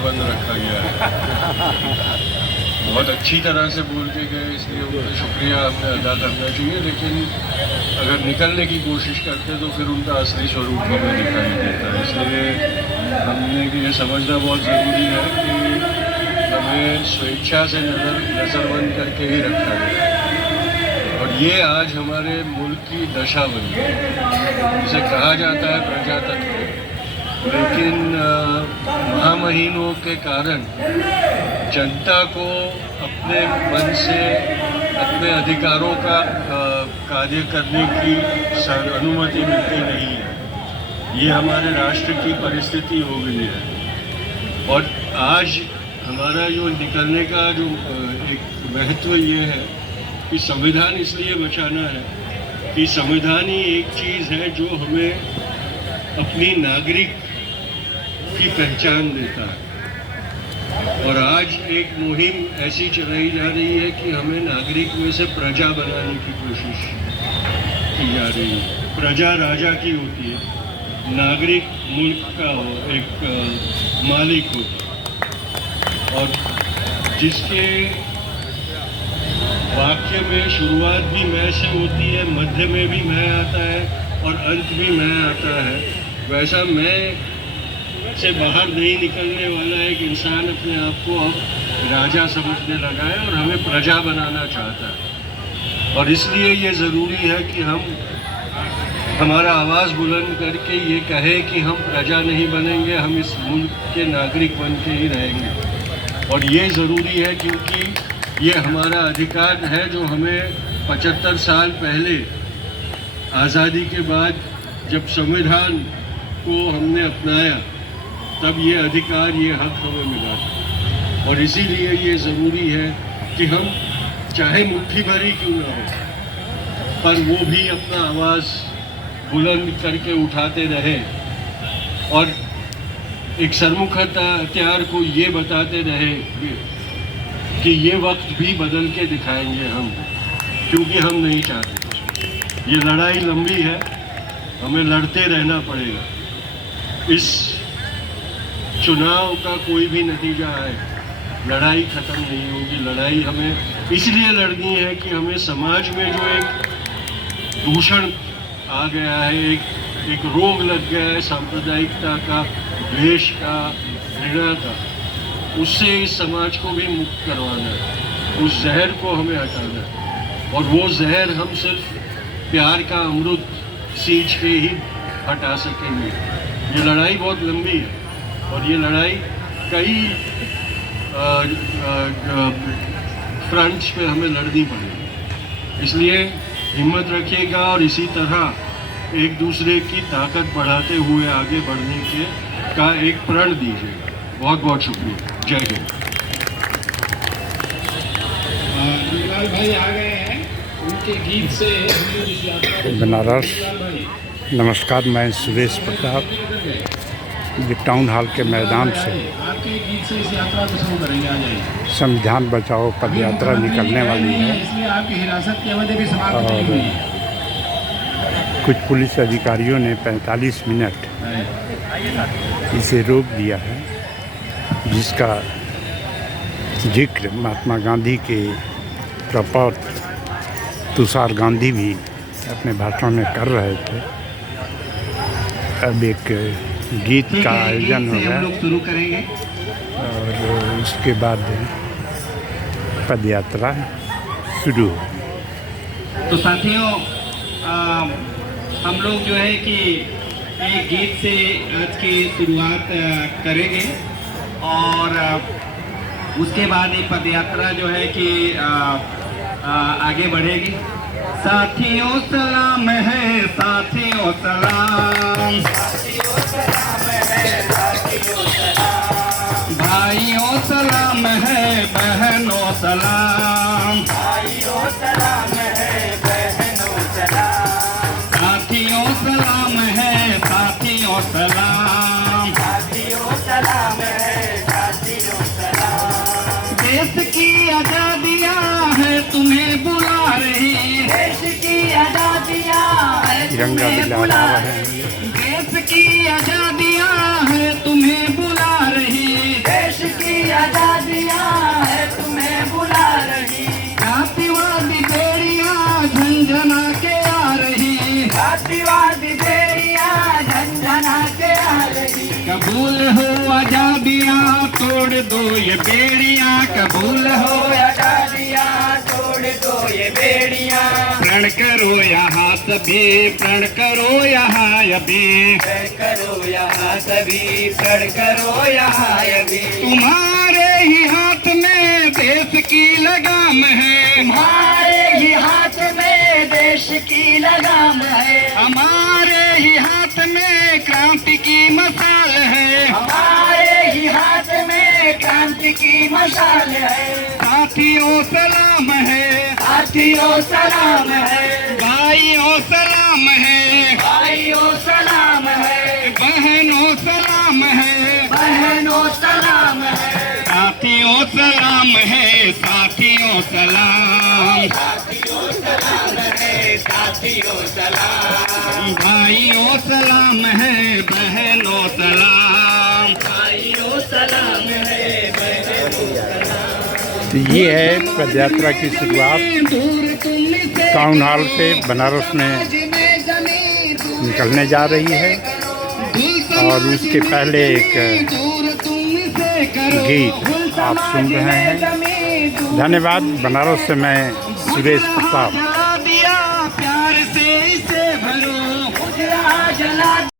नज़रबंद रखा गया है। बहुत अच्छी तरह से बोल के गए, इसलिए उनका शुक्रिया हमें अदा करना चाहिए। लेकिन अगर निकलने की कोशिश करते तो फिर उनका असली स्वरूप हमें दिखाई देता है। इसलिए हमने ये समझना बहुत ज़रूरी है कि हमें स्वेच्छा से नज़रबंद करके ही रखा गया है। और ये आज हमारे मुल्क की दशा बनी है। इसे कहा जाता है प्रजातंत्र, लेकिन महामहीनों के कारण जनता को अपने मन से अपने अधिकारों का कार्य करने की अनुमति मिलती नहीं है। ये हमारे राष्ट्र की परिस्थिति हो गई है। और आज हमारा जो निकलने का जो एक महत्व ये है कि संविधान इसलिए बचाना है कि संविधान ही एक चीज़ है जो हमें अपनी नागरिक की पहचान देता है। और आज एक मुहिम ऐसी चलाई जा रही है कि हमें नागरिक में से प्रजा बनाने की कोशिश की जा रही है। प्रजा राजा की होती है, नागरिक मुल्क का हो, एक मालिक हो, और जिसके वाक्य में शुरुआत भी मैं से होती है, मध्य में भी मैं आता है और अंत भी मैं आता है, वैसा मैं से बाहर नहीं निकलने वाला एक इंसान अपने आप को अब राजा समझने लगा है और हमें प्रजा बनाना चाहता है। और इसलिए ये ज़रूरी है कि हम हमारा आवाज़ बुलंद करके ये कहें कि हम प्रजा नहीं बनेंगे, हम इस मुल्क के नागरिक बन के ही रहेंगे। और ये ज़रूरी है क्योंकि ये हमारा अधिकार है जो हमें 75 साल पहले आज़ादी के बाद जब संविधान को हमने अपनाया तब ये अधिकार, ये हक हमें मिला था। और इसीलिए ये ज़रूरी है कि हम चाहे मुट्ठी भरी क्यों ना हो, पर वो भी अपना आवाज़ बुलंद करके उठाते रहें और एक सरमुखता हथियार को ये बताते रहें कि ये वक्त भी बदल के दिखाएंगे हम, क्योंकि हम नहीं चाहते। ये लड़ाई लंबी है, हमें लड़ते रहना पड़ेगा। इस चुनाव का कोई भी नतीजा है, लड़ाई ख़त्म नहीं होगी। लड़ाई हमें इसलिए लड़नी है कि हमें समाज में जो एक दूषण आ गया है, एक रोग लग गया है सांप्रदायिकता का, द्वेष का, घृणा का, उससे इस समाज को भी मुक्त करवाना है। उस जहर को हमें हटाना है और वो जहर हम सिर्फ प्यार का अमृत सींच के ही हटा सकेंगे। ये लड़ाई बहुत लंबी है और ये लड़ाई कई फ्रंट्स पे हमें लड़नी पड़ेगी। इसलिए हिम्मत रखिएगा और इसी तरह एक दूसरे की ताकत बढ़ाते हुए आगे बढ़ने के का एक प्रण दीजिएगा। बहुत बहुत शुक्रिया। जय हिंद। लाल भाई आ गए हैं, उनके गीत से बनारस। नमस्कार, मैं सुरेश प्रताप, ये टाउन हॉल के मैदान से आपके गीत से इस यात्रा को शुरू करेंगे। आ जाइए। संविधान बचाओ पद यात्रा निकलने वाली है। इसलिए आपकी हिरासत की अवधि भी समाप्त नहीं हुई है। कुछ पुलिस अधिकारियों ने 45 मिनट इसे रोक दिया है, जिसका जिक्र महात्मा गांधी के प्रपौत्र तुषार गांधी भी अपने भाषण में कर रहे थे। अब एक गीत का आयोजन होगा, हम लोग शुरू करेंगे और उसके बाद पद यात्रा शुरू हो। तो साथियों, हम लोग जो है कि एक गीत से आज की शुरुआत करेंगे और उसके बाद ये पद यात्रा जो है कि आगे बढ़ेगी। साथियों सलाम है, साथियों सलाम, भाइयों सलाम है, बहनों सलाम, साथियों सलाम है, साथियों सलाम, देश की आजादियाँ है तुम्हें बुला रही, देश की आजादियाँ है तुम्हें बुला रही, देश की आजादियाँ है तुम्हें बुला रही, देश आजादियाँ तोड़ दो ये बेड़ियाँ, कबूल हो आजादियाँ तोड़ दो ये बेड़ियाँ, प्रण करो यहाँ सभी, प्रण करो यहाँ अभी, प्रण करो यहाँ सभी, प्रण करो यहाँ अभी। तुम्हारे ही हाथ में देश की लगाम है, तुम्हारे ही हाथ में देश की लगाम है, हमारे ही हाथ में क्रांति की मसाल है, हमारे ही हाथ में क्रांति की मशाल है। साथियों सलाम है, साथियों सलाम है, भाइयों सलाम है, भाइयों सलाम है, बहनों सलाम है, बहनों सलाम है, साथियों सलाम है, साथियों सलाम, साथियों सलाम है, साथियों सलाम, भाइयों सलाम है, बहनों सलाम। भाइयों सलाम है, बहनों सलाम। तो ये है पद यात्रा की शुरुआत टाउन हॉल से बनारस में निकलने जा रही है और उसके पहले एक गीत आप सुन रहे हैं। धन्यवाद। बनारस से मैं सुरेश प्रताप।